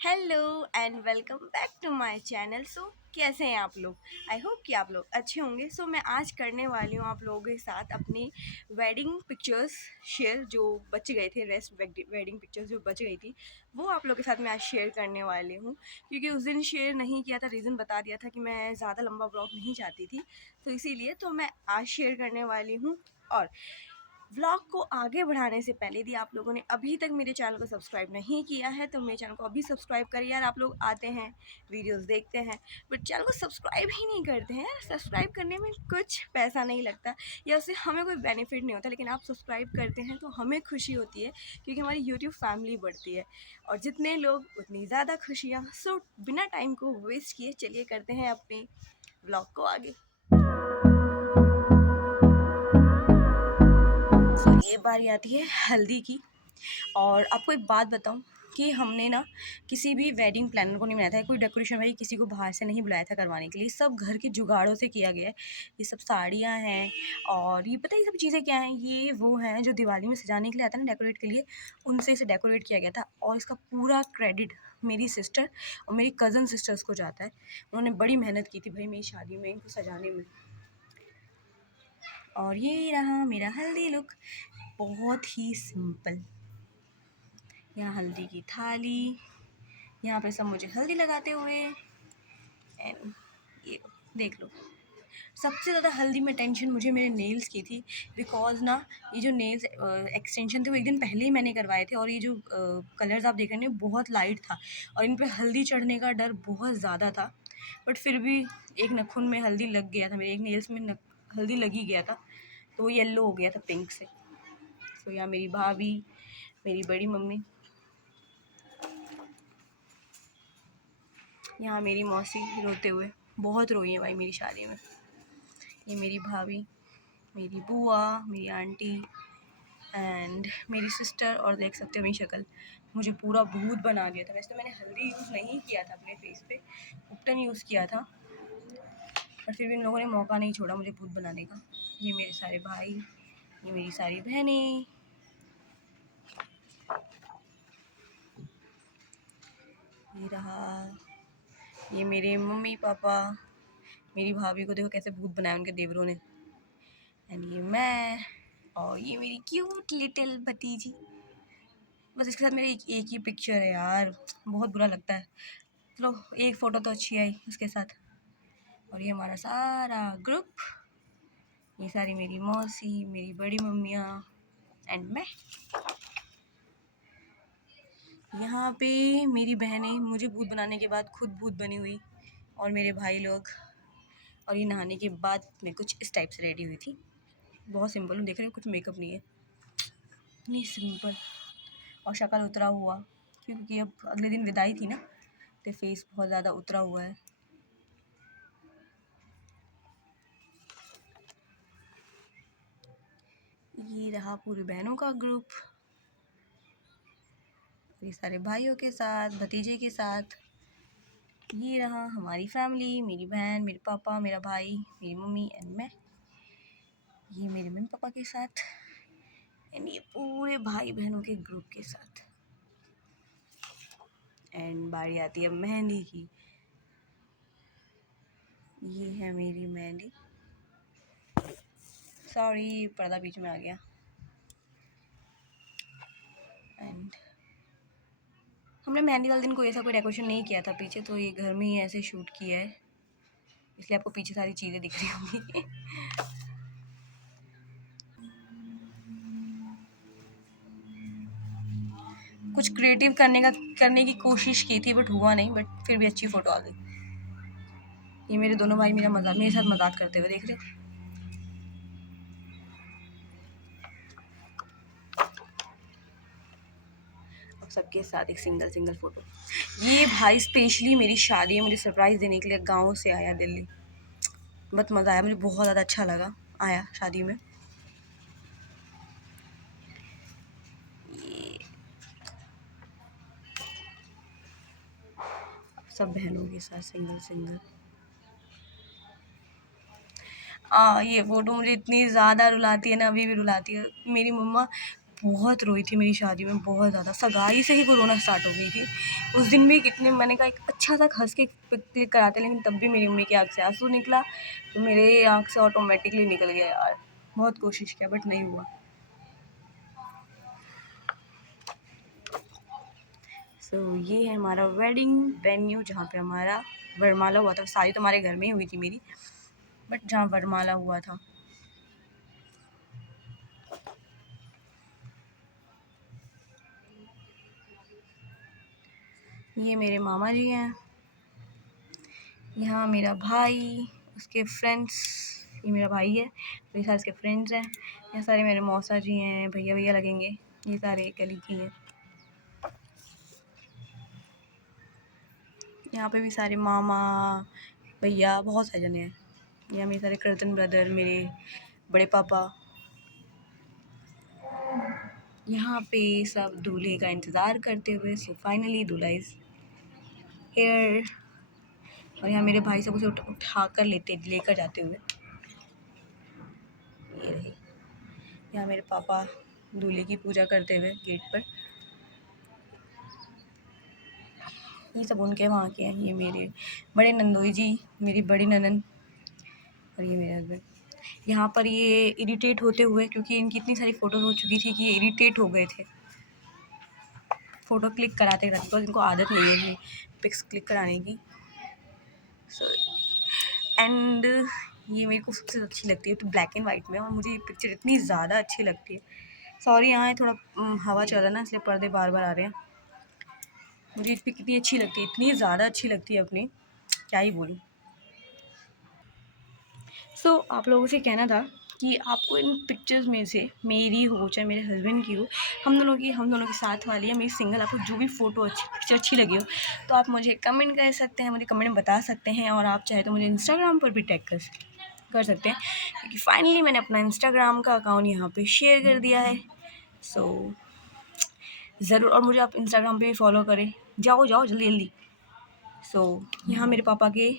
Hello and welcome back to my channel. कैसे हैं आप लोग? आई होप कि आप लोग अच्छे होंगे। मैं आज करने वाली हूँ आप लोगों के साथ अपनी वेडिंग पिक्चर्स शेयर, जो बच गए थे, रेस्ट वेडिंग पिक्चर्स जो बच गई थी, वो आप लोगों के साथ मैं आज शेयर करने वाली हूँ। क्योंकि उस दिन शेयर नहीं किया था, रीज़न बता दिया था कि मैं ज़्यादा लंबा ब्लॉग नहीं चाहती थी, तो इसीलिए मैं आज शेयर करने वाली हूँ। और व्लॉग को आगे बढ़ाने से पहले यदि आप लोगों ने अभी तक मेरे चैनल को सब्सक्राइब नहीं किया है तो मेरे चैनल को अभी सब्सक्राइब करिए यार। आप लोग आते हैं, वीडियोस देखते हैं, बट चैनल को सब्सक्राइब ही नहीं करते हैं यार। सब्सक्राइब करने में कुछ पैसा नहीं लगता या उससे हमें कोई बेनिफिट नहीं होता, लेकिन आप सब्सक्राइब करते हैं तो हमें खुशी होती है, क्योंकि हमारी यूट्यूब फैमिली बढ़ती है। और जितने लोग उतनी ज़्यादा खुशियाँ। बिना टाइम को वेस्ट किए चलिए करते हैं अपनी व्लॉग को आगे। ये बारी आती है हल्दी की। और आपको एक बात बताऊं कि हमने ना किसी भी वेडिंग प्लानर को नहीं बनाया था, कोई डेकोरेशन भाई किसी को बाहर से नहीं बुलाया था करवाने के लिए। सब घर के जुगाड़ों से किया गया है। ये सब साड़ियाँ हैं और ये पता है ये सब चीज़ें क्या हैं, ये वो हैं जो दिवाली में सजाने के लिए आता है ना, डेकोरेट के लिए, उनसे इसे डेकोरेट किया गया था। और इसका पूरा क्रेडिट मेरी सिस्टर और मेरी कज़न सिस्टर्स को जाता है। उन्होंने बड़ी मेहनत की थी भाई मेरी शादी में इनको सजाने में। और ये रहा मेरा हल्दी लुक, बहुत ही सिंपल। यहाँ हल्दी की थाली, यहाँ पे सब मुझे हल्दी लगाते हुए। एंड ये देख लो, सबसे ज़्यादा हल्दी में टेंशन मुझे मेरे नेल्स की थी। बिकॉज ना ये जो नेल्स एक्सटेंशन थे वो एक दिन पहले ही मैंने करवाए थे, और ये जो कलर्स आप देख रहे हैं बहुत लाइट था और इन पे हल्दी चढ़ने का डर बहुत ज़्यादा था। बट फिर भी एक नाखून में हल्दी लग गया था, मेरे एक नेल्स में हल्दी लग ही गया था, तो वो येल्लो हो गया था पिंक से। यहाँ मेरी भाभी, मेरी बड़ी मम्मी, यहाँ मेरी मौसी रोते हुए, बहुत रोई है भाई मेरी शादी में। ये मेरी भाभी, मेरी बुआ, मेरी आंटी एंड मेरी सिस्टर। और देख सकते हो मेरी शक्ल, मुझे पूरा भूत बना दिया था। वैसे तो मैंने हल्दी यूज़ नहीं किया था अपने फेस पे, उपटन यूज़ किया था, पर फिर भी इन लोगों ने मौका नहीं छोड़ा मुझे भूत बनाने का। ये मेरे सारे भाई, ये मेरी सारी बहनें, ये रहा, ये मेरे मम्मी पापा। मेरी भाभी को देखो कैसे भूत बनाया उनके देवरों ने। एंड ये मैं, और ये मेरी क्यूट लिटिल भतीजी। बस इसके साथ मेरी एक ही पिक्चर है यार, बहुत बुरा लगता है। चलो एक फ़ोटो तो अच्छी आई उसके साथ। और ये हमारा सारा ग्रुप, ये सारी मेरी मौसी, मेरी बड़ी मम्मियाँ एंड मैं। यहाँ पे मेरी बहनें मुझे भूत बनाने के बाद खुद भूत बनी हुई, और मेरे भाई लोग। और ये नहाने के बाद मैं कुछ इस टाइप से रेडी हुई थी। बहुत सिंपल हूँ, देख रहे हो, कुछ मेकअप नहीं है, इतनी सिंपल। और शक्ल उतरा हुआ, क्योंकि अब अगले दिन विदाई थी ना, तो फेस बहुत ज़्यादा उतरा हुआ है। ये रहा पूरी बहनों का ग्रुप, ये सारे भाइयों के साथ, भतीजे के साथ। ये रहा हमारी फैमिली, मेरी बहन, मेरे पापा, मेरा भाई, मेरी मम्मी एंड मैं। ये मेरे मम्मी पापा के साथ एंड ये पूरे भाई बहनों के ग्रुप के साथ। एंड बारी आती है मेहंदी की। ये है मेरी मेहंदी, सॉरी पर्दा बीच में आ गया। एंड हमने मेहंदी वाले दिन कोई ऐसा कोई डेकोरेशन नहीं किया था पीछे, तो ये घर में ही ऐसे शूट किया है, इसलिए आपको पीछे सारी चीज़ें दिख रही होंगी। कुछ क्रिएटिव करने की कोशिश की थी, बट हुआ नहीं, बट फिर भी अच्छी फ़ोटो आ गई। ये मेरे दोनों भाई मेरे साथ मजाक करते हुए, देख रहे हो। अब सबके साथ एक सिंगल सिंगल फ़ोटो। ये भाई स्पेशली मेरी शादी में मुझे सरप्राइज़ देने के लिए गाँव से आया दिल्ली। बहुत मज़ा आया, मुझे बहुत ज़्यादा अच्छा लगा आया शादी में। ये सब बहनों के साथ सिंगल सिंगल। ये फ़ोटो मुझे इतनी ज़्यादा रुलाती है ना, अभी भी रुलाती है। मेरी मम्मा बहुत रोई थी मेरी शादी में, बहुत ज़्यादा। सगाई से ही कोरोना स्टार्ट हो गई थी। उस दिन भी कितने, मैंने कहा एक अच्छा सा हंस के पिक क्लिक कराते, लेकिन तब भी मेरी मम्मी की आँख से आंसू निकला, तो मेरे आँख से ऑटोमेटिकली निकल गया यार। बहुत कोशिश किया बट नहीं हुआ। सो ये है हमारा वेडिंग वेन्यू, जहाँ पे हमारा वरमाला हुआ था। शादी तो हमारे घर में ही हुई थी मेरी, बट जहाँ वरमाला हुआ था। ये मेरे मामा जी हैं, यहाँ मेरा भाई, उसके फ्रेंड्स, ये मेरा भाई है, ये सारे इसके फ्रेंड्स हैं। ये सारे मेरे मौसा जी हैं, भैया भैया लगेंगे, ये सारे कली की हैं। यहाँ पे भी सारे मामा भैया बहुत सारे जने हैं। यहाँ मेरे सारे कज़न ब्रदर, मेरे बड़े पापा। यहाँ पे सब दूल्हे का इंतज़ार करते हुए। सो फाइनली दूल्हा इज़ हेयर। और यहाँ मेरे भाई सब उसे उठा कर लेकर जाते हुए। ये रही यहाँ मेरे पापा दूल्हे की पूजा करते हुए गेट पर। ये सब उनके वहाँ के हैं। ये मेरे बड़े नंदोई जी, मेरी बड़ी ननन, और ये मेरे हस्बैंड। यहाँ पर ये इरिटेट होते हुए, क्योंकि इनकी इतनी सारी फ़ोटोज़ हो चुकी थी कि ये इरिटेट हो गए थे फ़ोटो क्लिक कराते कराते, बिकॉज इनको आदत नहीं है ये पिक्स क्लिक कराने की। सो एंड ये मेरे को सबसे अच्छी लगती है तो ब्लैक एंड वाइट में, और मुझे ये पिक्चर इतनी ज़्यादा अच्छी लगती है। सॉरी यहाँ है थोड़ा हवा चल रहा है ना, इसलिए पर्दे बार बार आ रहे हैं। मुझे इस पिक कितनी अच्छी लगती है, इतनी ज़्यादा अच्छी लगती है अपनी, क्या ही बोलूँ। सो आप लोगों से कहना था कि आपको इन पिक्चर्स में से, मेरी हो चाहे मेरे हस्बैंड की हो, हम दोनों के साथ वाली या मेरी सिंगल, आपको जो भी फ़ोटो पिक्चर अच्छी लगी हो, तो आप मुझे कमेंट कर सकते हैं, मुझे कमेंट में बता सकते हैं। और आप चाहे तो मुझे इंस्टाग्राम पर भी टैग कर सकते हैं, क्योंकि फाइनली मैंने अपना इंस्टाग्राम का अकाउंट यहाँ पे शेयर कर दिया है। सो ज़रूर, और मुझे आप इंस्टाग्राम पे भी फॉलो करें, जाओ जाओ जल्दी जल्दी। सो यहाँ मेरे पापा के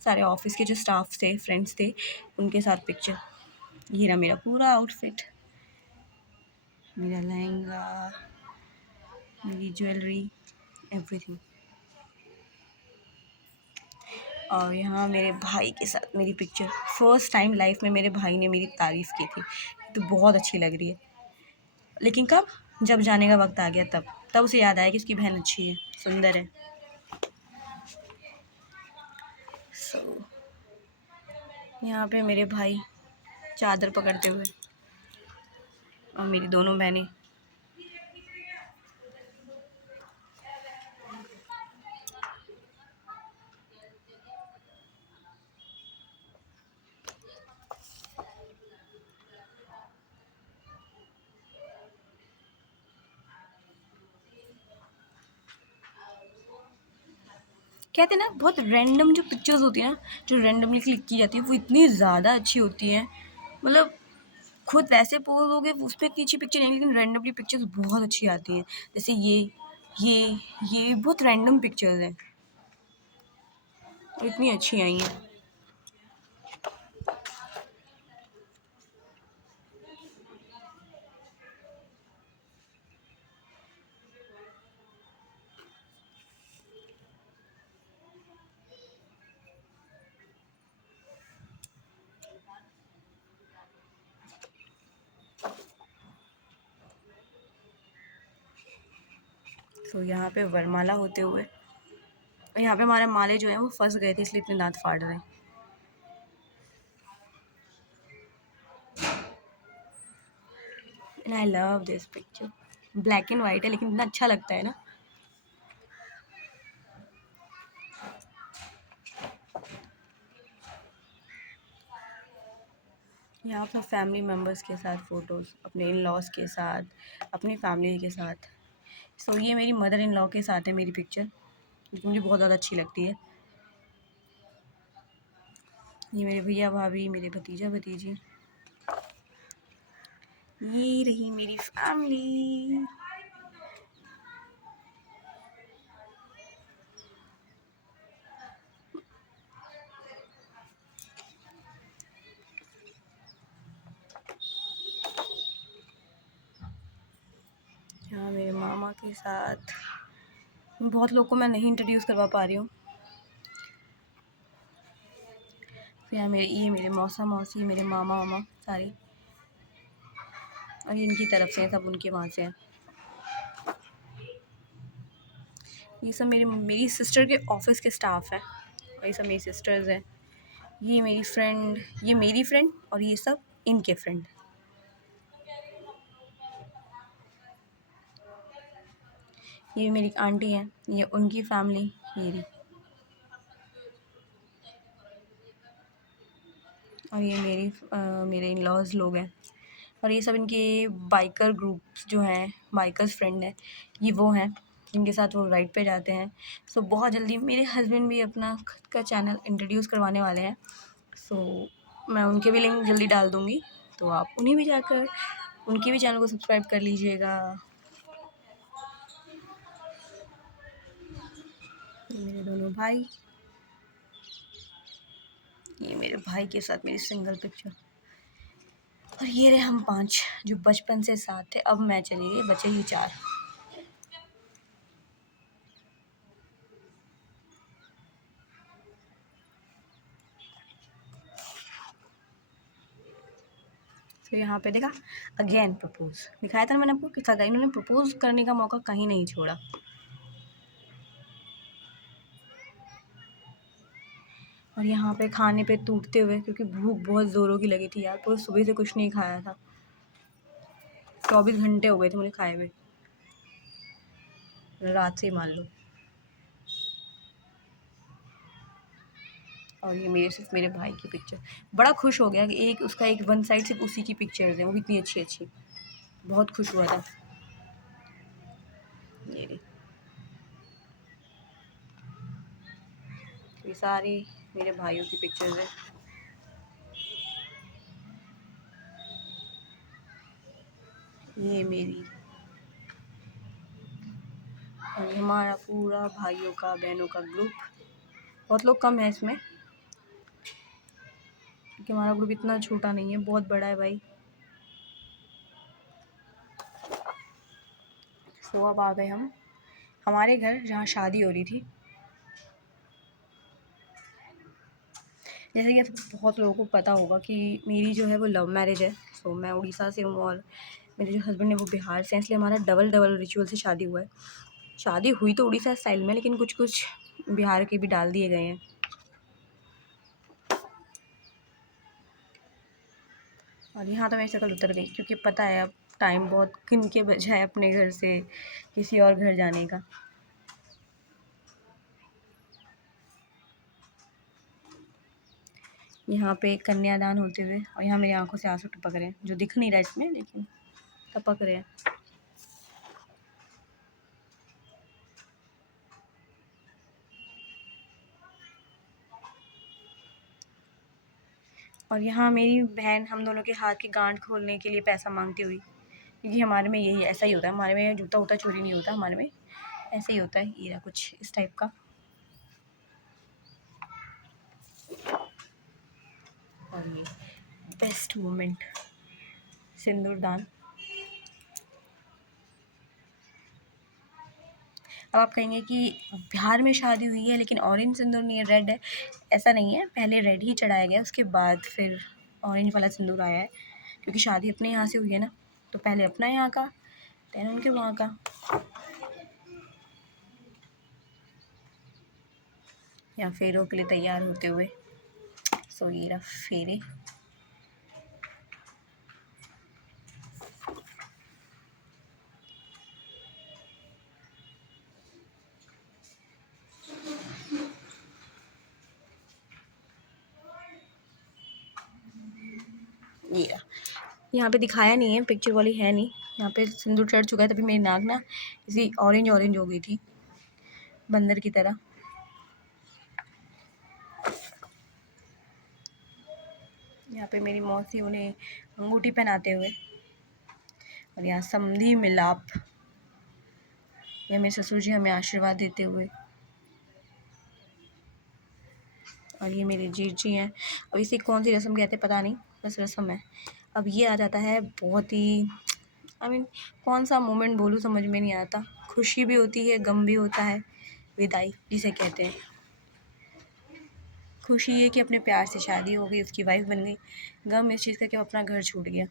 सारे ऑफिस के जो स्टाफ थे, फ्रेंड्स थे, उनके साथ पिक्चर। ये रहा मेरा पूरा आउटफिट, मेरा लहंगा, मेरी ज्वेलरी, एवरीथिंग। और यहाँ मेरे भाई के साथ मेरी पिक्चर। फर्स्ट टाइम लाइफ में मेरे भाई ने मेरी तारीफ़ की थी, तो बहुत अच्छी लग रही है। लेकिन कब, जब जाने का वक्त आ गया, तब उसे याद आया कि उसकी बहन अच्छी है, सुंदर है। सो यहाँ पे मेरे भाई चादर पकड़ते हुए, और मेरी दोनों बहनें। कहते हैं ना, बहुत रैंडम जो पिक्चर्स होती हैं ना, जो रैंडमली क्लिक की जाती है, वो इतनी ज़्यादा अच्छी होती हैं। मतलब खुद वैसे पोज हो गए उस पर इतनी अच्छी पिक्चर नहीं, लेकिन रैंडमली पिक्चर्स बहुत अच्छी आती हैं। जैसे ये ये बहुत रैंडम पिक्चर्स हैं, और इतनी अच्छी आई हैं। तो यहाँ पे वरमाला होते हुए, और यहाँ पे हमारे माले जो हैं वो फंस गए थे, इसलिए इतने दांत फाड़ रहे हैं। And I love this picture. Black and white है, लेकिन इतना अच्छा लगता है ना। यहाँ अपने फैमिली मेम्बर्स के साथ फ़ोटोज़, अपने इन लॉज के साथ, अपनी फैमिली के साथ। सो ये मेरी मदर इन लॉ के साथ है मेरी पिक्चर, जो मुझे बहुत ज़्यादा अच्छी लगती है। ये मेरे भैया भाभी, मेरे भतीजा भतीजी, ये रही मेरी फैमिली। साथ बहुत लोग को मैं नहीं इंट्रोड्यूस करवा पा रही हूँ। यहाँ ये मेरे मौसा मौसी, मेरे मामा वामा सारे, और इनकी तरफ से सब उनके वहाँ से हैं। ये सब मेरी सिस्टर के ऑफिस के स्टाफ हैं, और ये सब मेरी सिस्टर्स हैं। ये मेरी फ्रेंड, ये मेरी फ्रेंड, और ये सब इनके फ्रेंड। ये मेरी आंटी हैं, ये उनकी फैमिली, मेरी, और ये मेरे इन लॉज लोग हैं। और ये सब इनके बाइकर ग्रुप्स जो हैं, बाइकर्स फ्रेंड हैं, ये वो हैं जिनके साथ वो राइड पे जाते हैं। सो बहुत जल्दी मेरे हस्बैंड भी अपना खुद का चैनल इंट्रोड्यूस करवाने वाले हैं। सो मैं उनके भी लिंक जल्दी डाल दूँगी, तो आप उन्हें भी जाकर उनके भी चैनल को सब्सक्राइब कर लीजिएगा। ये मेरे दोनों भाई, ये मेरे भाई के साथ मेरी सिंगल पिक्चर, और ये रहे हम 5 जो बचपन से साथ थे। अब मैं चली गई, बचे ही 4। तो यहाँ पे देखा, अगेन प्रपोज दिखाया था ना मैंने आपको, किसा इन्होंने प्रपोज करने का मौका कहीं नहीं छोड़ा। और यहाँ पे खाने पे टूटते हुए, क्योंकि भूख बहुत ज़ोरों की लगी थी यार, पूरे सुबह से कुछ नहीं खाया था, 24 घंटे हो गए थे मुझे खाए हुए, रात से ही मान लो। और ये सिर्फ मेरे भाई की पिक्चर, बड़ा खुश हो गया कि एक उसका एक वन साइड सिर्फ उसी की पिक्चर्स हैं, वो भी इतनी अच्छी अच्छी, बहुत खुश हुआ था। ये सारी मेरे भाइयों की पिक्चर्स हैं। ये मेरी, और हमारा पूरा भाइयों का बहनों का ग्रुप। बहुत लोग कम है इसमें, क्योंकि हमारा ग्रुप इतना छोटा नहीं है, बहुत बड़ा है भाई। तो अब आ गए हम हमारे घर जहाँ शादी हो रही थी। जैसे कि बहुत लोगों को पता होगा कि मेरी जो है वो लव मैरिज है। सो मैं उड़ीसा से हूँ और मेरे जो हस्बैंड है वो बिहार से हैं, इसलिए हमारा डबल डबल रिचुअल से शादी हुआ है। शादी हुई तो उड़ीसा स्टाइल में, लेकिन कुछ कुछ बिहार के भी डाल दिए गए हैं। और यहाँ तो मेरी शक्ल उतर गई, क्योंकि पता है अब टाइम बहुत किन के बचा है अपने घर से किसी और घर जाने का। यहाँ पे कन्यादान होते हुए, और यहाँ मेरी आंखों से आंसू टपक रहे हैं, जो दिख नहीं रहा इसमें लेकिन टपक रहे हैं। और यहाँ मेरी बहन हम दोनों के हाथ की गांठ खोलने के लिए पैसा मांगती हुई, क्योंकि हमारे में यही ऐसा ही होता है, हमारे में जूता वूता चोरी नहीं होता, हमारे में ऐसे ही होता है, ये कुछ इस टाइप का। और ये बेस्ट मोमेंट, सिंदूर दान। अब आप कहेंगे कि बिहार में शादी हुई है लेकिन ऑरेंज सिंदूर नहीं है, रेड है। ऐसा नहीं है, पहले रेड ही चढ़ाया गया, उसके बाद फिर ऑरेंज वाला सिंदूर आया है, क्योंकि शादी अपने यहाँ से हुई है ना, तो पहले अपना यहाँ का, फिर उनके वहाँ का। यहाँ फेरों के लिए तैयार होते हुए। सो ये रहा फेरे। ये रहा, यहाँ पे दिखाया नहीं है, पिक्चर वाली है नहीं, यहाँ पे सिंदूर चढ़ चुका है, तभी मेरी नाक ना इसी ऑरेंज ऑरेंज हो गई थी, बंदर की तरह। यहाँ पे मेरी मौसी उन्हें अंगूठी पहनाते हुए, और यहाँ समधी मिलाप, या मेरे ससुर जी हमें आशीर्वाद देते हुए। और ये मेरे जीत जी हैं। अब इसे कौन सी रस्म कहते हैं पता नहीं, बस रस्म है। अब ये आ जाता है बहुत ही आई मीन कौन सा मोमेंट बोलूँ समझ में नहीं आता। खुशी भी होती है, गम भी होता है, विदाई जिसे कहते हैं। खुशी ये कि अपने प्यार से शादी हो गई, उसकी वाइफ बन गई। गम इस चीज़ का कि अपना घर छूट गया।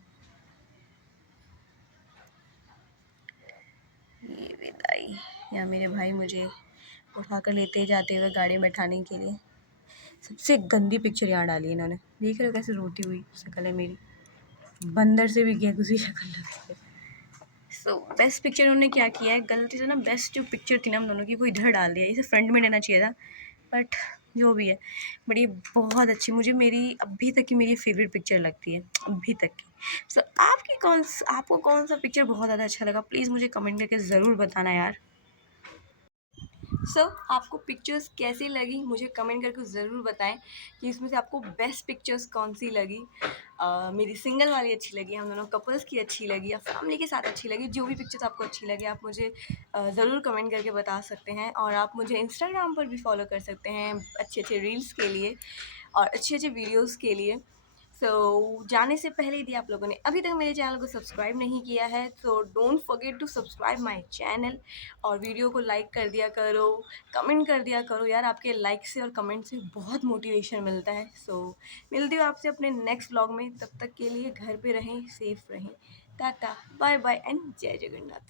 ये विदाई। या मेरे भाई मुझे उठाकर लेते जाते हुए गाड़ी में बैठाने के लिए। सबसे गंदी पिक्चर यहाँ डाली इन्होंने। देख रहे हो कैसे रोती हुई शक्ल है मेरी। बंदर से भी क्या दूसरी शक्ल लगती है। सो बेस्ट पिक्चर उन्होंने क्या किया है, गलती से ना बेस्ट जो पिक्चर थी ना हम दोनों की वो इधर डाल दिया। इसे फ्रंट में लेना चाहिए था, बट जो भी है। बट ये बहुत अच्छी, मुझे मेरी अभी तक की मेरी फेवरेट पिक्चर लगती है, अभी तक की। सो आपको कौन सा पिक्चर बहुत ज़्यादा अच्छा लगा, प्लीज़ मुझे कमेंट करके ज़रूर बताना यार। आपको पिक्चर्स कैसी लगी मुझे कमेंट करके ज़रूर बताएं कि इसमें से आपको बेस्ट पिक्चर्स कौन सी लगी। मेरी सिंगल वाली अच्छी लगी, हम दोनों कपल्स की अच्छी लगी, या फैमिली के साथ अच्छी लगी। जो भी पिक्चर्स आपको अच्छी लगी आप मुझे ज़रूर कमेंट करके बता सकते हैं। और आप मुझे इंस्टाग्राम पर भी फॉलो कर सकते हैं अच्छे अच्छे रील्स के लिए और अच्छे अच्छे वीडियोज़ के लिए। जाने से पहले यदि आप लोगों ने अभी तक मेरे चैनल को सब्सक्राइब नहीं किया है तो don't forget to subscribe my channel, और वीडियो को लाइक कर दिया करो, कमेंट कर दिया करो यार। आपके लाइक से और कमेंट से बहुत मोटिवेशन मिलता है। मिलती हूँ आपसे अपने नेक्स्ट व्लॉग में। तब तक के लिए घर पे रहें, सेफ रहें। टाटा, बाय बाय एंड जय जगन्नाथ।